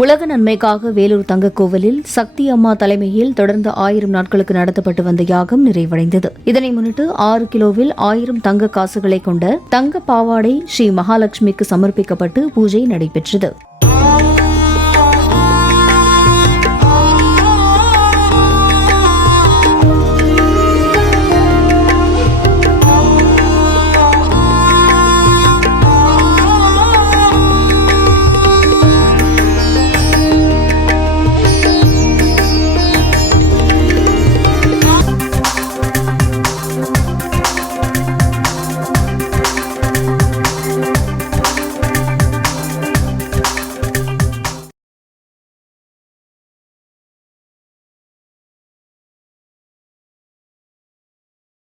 உலக நன்மைக்காக வேலூர் தங்கக்கோவிலில் சக்தி அம்மா தலைமையில் தொடர்ந்து 1000 நாட்களுக்கு நடத்தப்பட்டு வந்த யாகம் நிறைவடைந்தது. இதனை முன்னிட்டு 6 கிலோவில் 1000 தங்க காசுகளை கொண்ட தங்க பாவாடை ஸ்ரீ மகாலட்சுமிக்கு சமர்ப்பிக்கப்பட்டு பூஜை நடைபெற்றது.